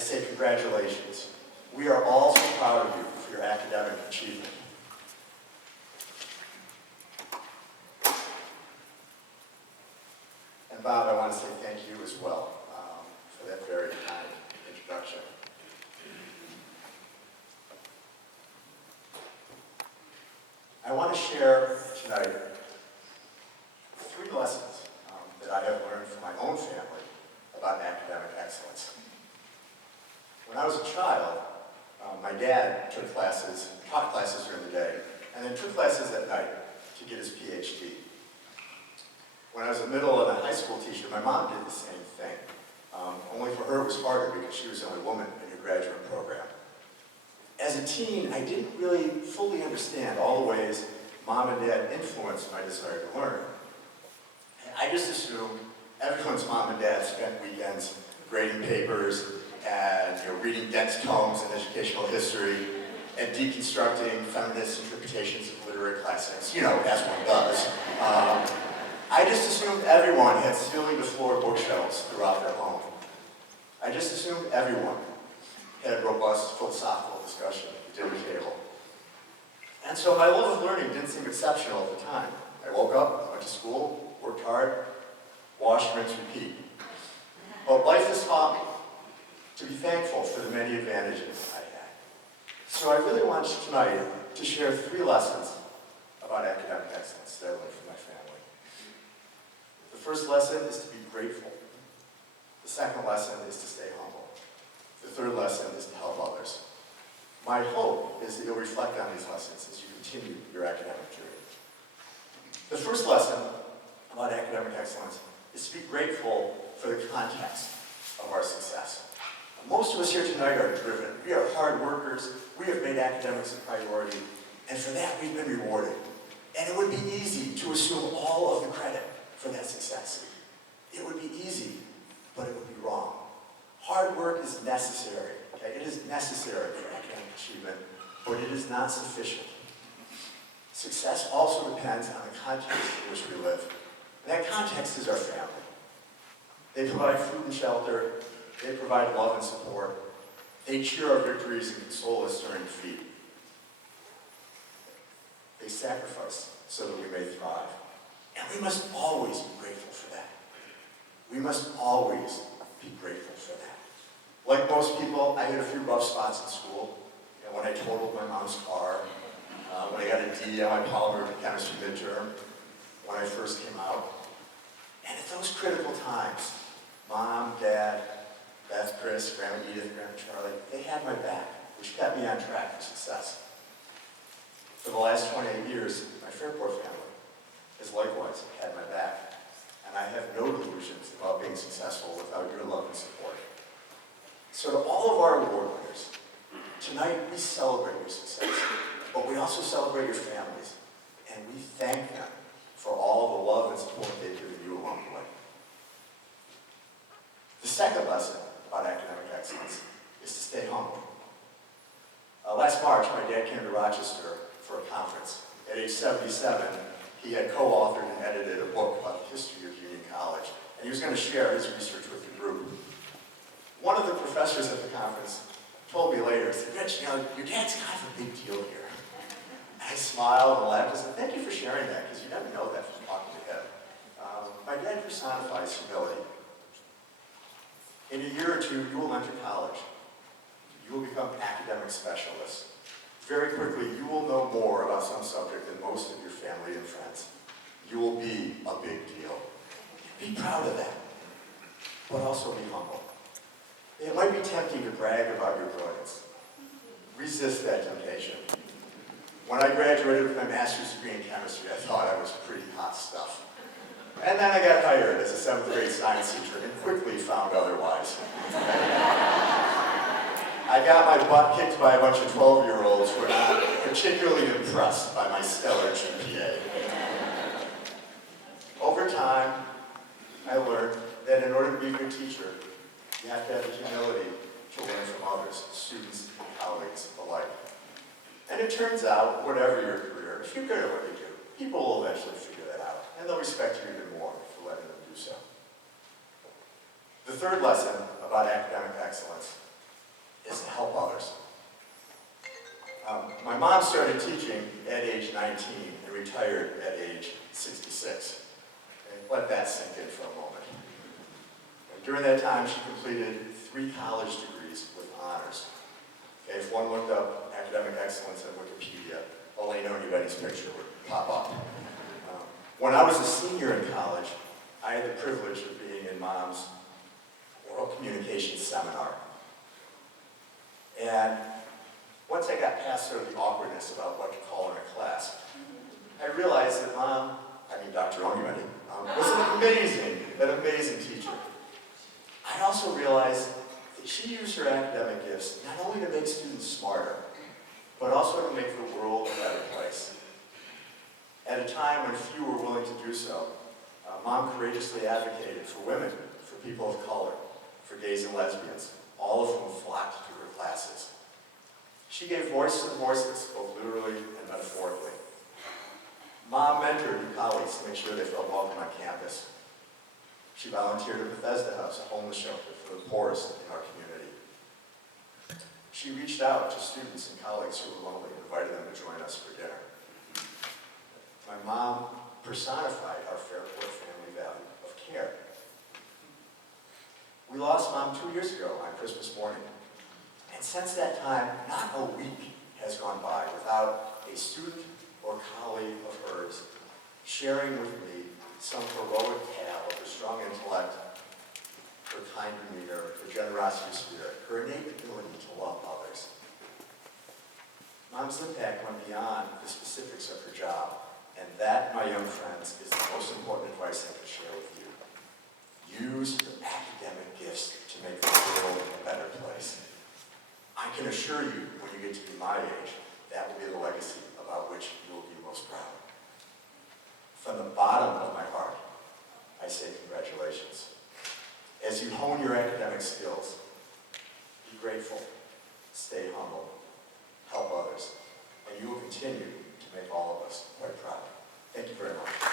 say congratulations. We are all so proud of you for your academic achievement. And Bob, I want to say thank you as well for that very kind introduction. I want to share tonight 3 lessons that I have learned from my own family about academic excellence. When I was a child, my dad taught classes during the day, and then took classes at night to get his PhD. When I was a middle and a high school teacher, my mom did the same thing. Only for her it was harder because she was the only woman in her graduate program. As a teen, I didn't really fully understand all the ways mom and dad influenced my desire to learn. And I just assumed everyone's mom and dad spent weekends grading papers and reading dense tomes in educational history and deconstructing feminist interpretations of literary classics, as one does. I just assumed everyone had ceiling-to-floor bookshelves throughout their home. I just assumed everyone had robust philosophical discussion at the dinner table. And so my love of learning didn't seem exceptional at the time. I woke up, went to school, worked hard, washed, rinse, repeat. But life has taught me to be thankful for the many advantages I had. So I really want tonight to share 3 lessons about academic excellence that I learned from my family. The first lesson is to be grateful. The second lesson is to stay humble. The third lesson is to help others. My hope is that you'll reflect on these lessons as you continue your academic journey. The first lesson about academic excellence is to be grateful for the context of our success. Most of us here tonight are driven. We are hard workers. We have made academics a priority, and for that we've been rewarded. And it would be easy to assume all of the credit for that success. It would be easy, but it would be wrong. Hard work is necessary. Okay? It is necessary for academic achievement, but it is not sufficient. Success also depends on the context in which we live. And that context is our family. They provide food and shelter. They provide love and support. They cheer our victories and console us during defeat. They sacrifice so that we may thrive. And we must always be grateful for that. We must always be grateful for that. Like most people, I had a few rough spots in school. When I totaled my mom's car, when I got a D on my polymer chemistry midterm, when I first came out. And at those critical times, Mom, Dad, Beth, Chris, Grandma Edith, Grandma Charlie, they had my back, which kept me on track for success. For the last 28 years, my Fairport family has likewise had my back. And I have no delusions about being successful without your love and support. So to all of our award winners, tonight we celebrate your success, but we also celebrate your families, and we thank them for all the love and support they've given you along the way. The second lesson about academic excellence is to stay humble. Last March, my dad came to Rochester for a conference. At age 77, he had co-authored and edited a book about the history of Union College, and he was going to share his research with the group. One of the professors at the conference told me later, he said, "Rich, your dad's kind of a big deal here." And I smiled and laughed and said, "Thank you for sharing that, because you never know that from talking to him." My dad personifies humility. In a year or two, you will enter college. You will become academic specialists. Very quickly, you will know more about some subject than most of your family and friends. You will be a big deal. Be proud of that, but also be humble. It might be tempting to brag about your brilliance. Resist that temptation. When I graduated with my master's degree in chemistry, I thought I was pretty hot stuff. And then I got hired as a 7th grade science teacher and quickly found otherwise. I got my butt kicked by a bunch of 12-year-olds who were not particularly impressed by my stellar GPA. Over time, I learned that in order to be a good teacher, you have to have the humility to learn from others, students and colleagues alike. And it turns out, whatever your career, if you're good at what you do, people will eventually figure that out, and they'll respect you even more for letting them do so. The third lesson about academic excellence My mom started teaching at age 19 and retired at age 66. And let that sink in for a moment. And during that time, she completed 3 college degrees with honors. Okay, if one looked up academic excellence on Wikipedia, Elena Onivetti's picture would pop up. When I was a senior in college, I had the privilege of being in Mom's oral communications seminar. And once I got past sort of the awkwardness about what to call in a class, I realized that Dr. Onivetti, was an amazing teacher. I also realized that she used her academic gifts not only to make students smarter, but also to make the world a better place. At a time when few were willing to do so, Mom courageously advocated for women, for people of color, for gays and lesbians, all of whom flocked to her classes. She gave voice to the voiceless, both literally and metaphorically. Mom mentored her colleagues to make sure they felt welcome on campus. She volunteered at Bethesda House, a homeless shelter for the poorest in our community. She reached out to students and colleagues who were lonely and invited them to join us for dinner. My mom personified our Fairport family value of care. We lost Mom 2 years ago on Christmas morning. And since that time, not a week has gone by without a student or colleague of hers sharing with me some heroic tale of her strong intellect, her kind demeanor, her generosity of spirit, her innate ability to love others. Mom's impact went beyond the specifics of her job, and that, my young friends, is the most important advice I can share with you. Use your academic gifts to make the world a better place. I can assure you, when you get to be my age, that will be the legacy about which you will be most proud. From the bottom of my heart, I say congratulations. As you hone your academic skills, be grateful, stay humble, help others, and you will continue to make all of us quite proud. Thank you very much.